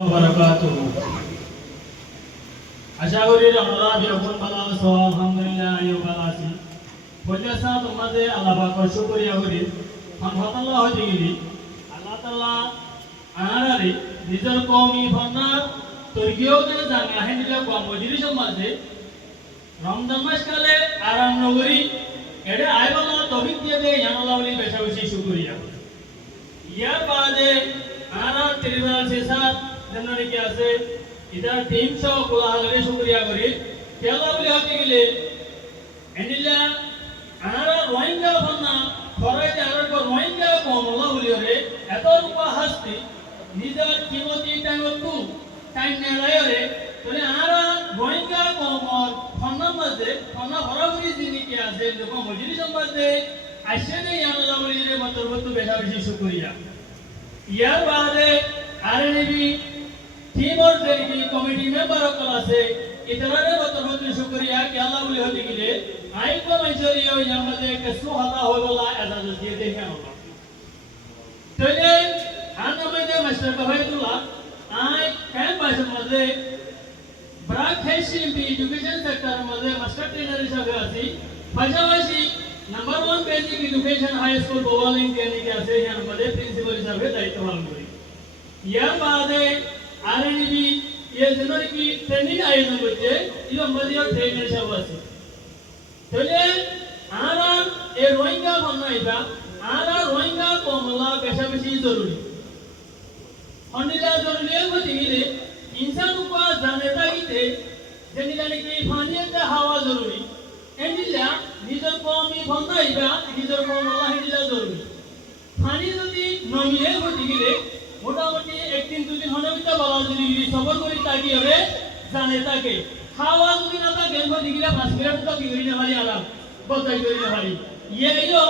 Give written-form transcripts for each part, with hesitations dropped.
wabarakatuh. আশা করি আমরা যখন ভালো আছো আলহামদুলিল্লাহ আমিও ভালো আছি। বলেছা তোমাদের আল্লাহ পাক শুকরিয়া করি আল্লাহ হয়ে গেলি আল্লাহ তাআলা আনারে নিজের কওমি ফন্নার তরকিও করে জানা হেনিলা কম মজুরি সমাজে রমজান মাস কালে আরাম নগরী এডে আইবলা তৌফিক দিয়ে দে আল্লাহ বলি বেশি বেশি শুকরিয়া। ইয়ার বাদে আনা ত্রিবাল শেষাত জানারে কি আছে এটা 300 কোলা লাগে শুকরিয়া করি কেলা বলি হতে গেলে এনিলা আনারা রোহিঙ্গা বন্না ফরাইতে আনার পর রোহিঙ্গা কমলা বলি রে এত রূপা হাসতি নিজের কিমতি টাইম নেলায় রে তাহলে আনারা রোহিঙ্গা কমর ফন্না মাঝে ফন্না ভরাভরি জিনিস আছে যখন মজুরি সম্বন্ধে আসে নেই আল্লাহ বলি রে মতলবত বেশা বেশি শুকরিয়া। ইয়ার বাদে আরএনবি টিমর যে কমিটি মেম্বার সকল আছে ইতারে মতলবত শুকরিয়া কি আল্লাহ বলি হতে গেলে আইকো মাইজরিয়া আমাদের কে সুহালা হইবলা এজাজত দিয়ে দেখে আল্লাহ তাহলে আনামে মাস্টার কবাইদুল্লাহ আই কেন ভাষার মধ্যে ব্রাক হেসিমপি এডুকেশন সেক্টর মধ্যে মাস্টার ট্রেনার হিসেবে আছি পাশাপাশি number 1 basic education high school বোয়ালিং দেনে কি আছে এর মধ্যে প্রিন্সিপাল হিসেবে দায়িত্ব পালন করি। ইয়ার বাদে আরএনবি এর জন্য কি ট্রেনিং আয়োজন করছে এর মধ্যে ট্রেনার হিসেবে আছে। তাহলে আরা এই রোহিঙ্গা বন্যাইবা আরা রোহিঙ্গা কমলা বেশি বেশি জরুরি অনিলা জরুরি হতে গেলে ইনসান উপা জানে তাগিতে যেনিলা নাকি পানিতে হাওয়া জরুরি এনিলা নিজের কমি বন্যাইবা নিজের কমলা হিলা জরুরি পানি যদি নমিয়ে হতে গেলে মোটামুটি একদিন দুদিন হনবিতা বলা যদি সফর করি তাকি হবে জানে তাকে হাওয়া যদি না থাকে হতে গেলে 5 মিনিট তো কি করি না ভাই আলাম বতাই করি না ভাই ইয়েও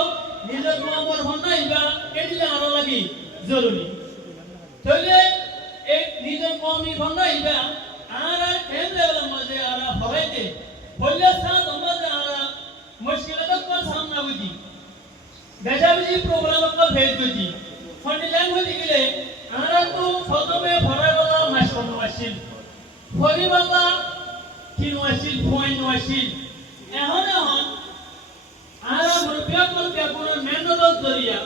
নিজের কমর বন্যাইবা এনিলা আরো লাগি জরুরি। তাহলে এক নিজের কমি বন্যাইবা আরা কেন্দ্রের মধ্যে আরা ফরাইতে বললে সাথ আমাদের আরা মুশকিলাত কোন সামনা বুঝি বেশাবেশি প্রোগ্রাম কল ফেস বুঝি ফন্ডি লাইন হতে গেলে আরা তো প্রথমে ফরাইবলা মাস্টার নওয়াসিল ফরিবালা কি নওয়াসিল পয়েন্ট নওয়াসিল এখন আরা মুরব্বিয়া কল পেপুর মেনদত জরিয়া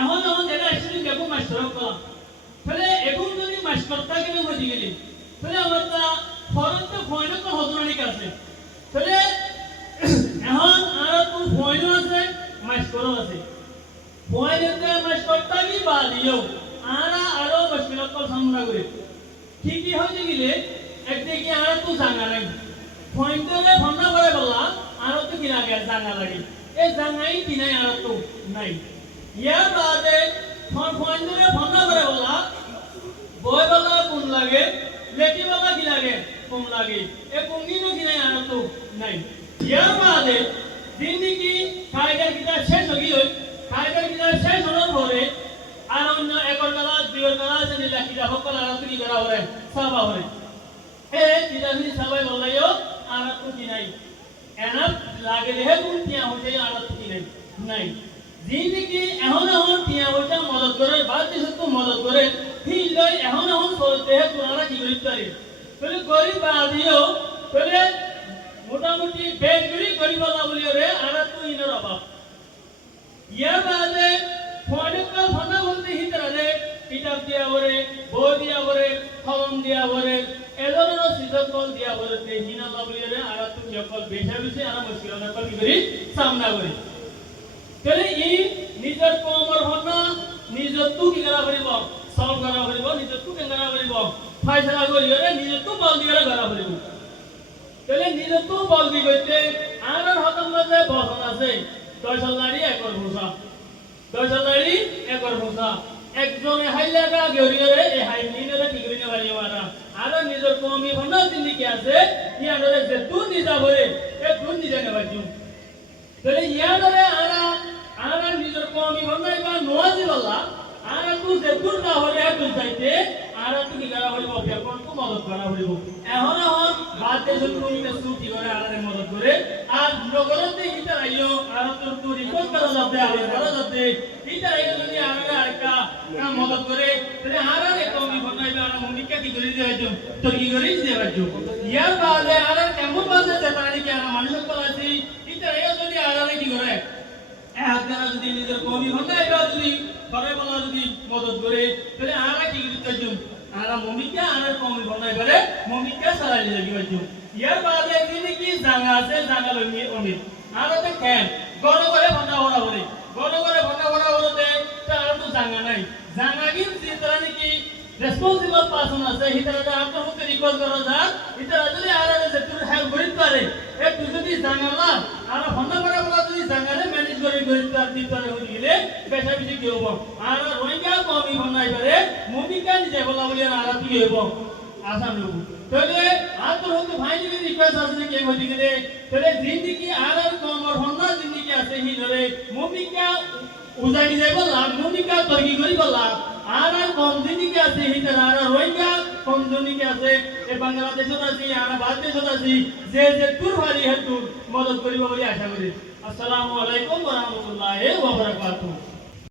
এখন এটা আসলে পেপুর মাস্টার কল তাহলে এখন যদি মাস্টারটা কেন হতে গেলে তাহলে আমার তা ফরন্ত পয়েন্ট তো হজরানি আছে তাহলে এখন আর তো পয়েন্ট আছে মাস্টারও আছে পয়েন্টে মাস্টারটা কি বাদিও আরো মুশকিলত সামনা করে ঠিকই হতে গেলে একদিকে আর তো জানা নাই পয়েন্টে ভাবনা করে বলা আর তো কি লাগে জানা লাগে এই জানাই কি নাই আর তো নাই ইয়ার বাদে পয়েন্টে ভাবনা করে বলা বয় বলা কোন লাগে লেটি বলা কি লাগে কম লাগে এ কোনদিন কি নাই আর তো নাই। ইয়ার বাদে জিন্দেগি কায়দার কিতা শেষ হই কায়দার কিতা শেষ হওয়ার পরে আর অন্য একর কালা দুইর কালা আছে লাকিটা সকল আর তো কি করা হবে সাবা হবে এ জিদানি সবাই বলাইও আর তো কি নাই এনা লাগে রে কোন তিয়া হইছে আর তো কি নাই নাই জিন্দেগি এখন তিয়া হইছে মদত করে বাদ দিছে তো মদত করে ঠিক লই এখন চলতে তোরা কি করি পারে তাহলে গরিব বাদিও তাহলে মোটামুটি বেগুড়ি গরিব বলা বলি রে আর তো ইনার অভাব। ইয়ার বাদে ফয়নকা ফনা বলতে হিতরালে কিতাব দিয়া বরে বই দিয়া বরে কলম দিয়া বরে এজনের সিজকল দিয়া বরে তে হিনা বলি রে আর তো যকল বেশা বেশি আর মুশকিল না কি করি সামনা করি তাহলে ই নিজের কমর হনা নিজের তু কি করা করিব সলভ করা করিব নিজের তু কেন করা করিব ফাইসলা করিব রে নিজের তু বল দিয়া করা করিব তাহলে নিজের তু বল দি কইতে আর হতম মধ্যে বসন আছে 10 লাড়ি একর ভুসা 10 লাড়ি একর ভুসা একজনে হাইলাগা গেরিরে এই হাইলিনে ঠিক করিনে বাড়ি মারা আর নিজের কমি ভন্না জিন্দি কি আছে ইয়ারে যে তু নিজা ভরে এ তু নিজে নে বাজু তাহলে ইয়ারে আরা নিজের কমি ভন্নাইবা নওয়াজি বলা আর তু যে তু না হলে তু যাইতে আর তু কি করা হইব বেপন কো মদত করা হইব এখন বাদে যদি তুমি ছুটি করে আরে মদত করে আর নগরতে ইতার আইও আর তোর রিপোর্ট করা যাবে আর করা যাবে ইতার আইও যদি আমরা একটা কাম মদত করে তাহলে আর কমি বানাইবে আর মুনিকা কি করে দেওয়া যাবে তোর কি করে দেওয়া যাবে ইয়ার বাদে আর কেমন বাজে যেটা নাকি আর মানুষ আছে ইতার আইও যদি আর কি করে হাজারা যদি নিজের কমি বানাইবে যদি করে বলা যদি মদত করে তাহলে আর কি করতে যাবে আর মুনিকা আর কমি বানাইবে মুনিকা সারাই লাগি বাজু ইয়ার বাদে তিনি কি জায়গা আছে জায়গা লইনি অমিত আর দেখেন গড় করে ভান্ডা ভরা ভরে গড় করে ভান্ডা ভরা ভরতে তার তো জায়গা নাই জায়গা কিন্তু তারা নাকি রেসপন্সিবল পারসন আছে হিতারা আর তো হতে রিকোয়েস্ট করা যায় হিতারা যদি আর যে তুই হেল্প করিতে পারে একটু যদি জায়গা না আর ভান্ডা ভরা ভরা যদি জায়গারে ম্যানেজ করে তার দিতে পারে হয়ে গেলে বেশা বেশি কি হবো আর রোহিঙ্গা কমি বানাই পারে মুমিকা নিজে বলা বলি আর কি হইব আসাম লোক তাহলে আর তো হতে ভাই যদি রিকোয়েস্ট আছে কি হয়ে গেলে তাহলে জিন্দেগি আর কমর হন্না জিন্দেগি আছে হি ধরে মুমিকা উজানি যাই বললাম মুমিকা তর্কি করি বললাম আর কম জিন্দেগি আছে হি তার আর রোহিঙ্গা কম জিন্দেগি আছে এ বাংলাদেশত আছে আর ভারতদেশত আছে যে তুর ভারি হেতু মদত করিব বলি আশা করি আসসালামু আলাইকুম ওয়া রাহমাতুল্লাহি ওয়া বারাকাতুহু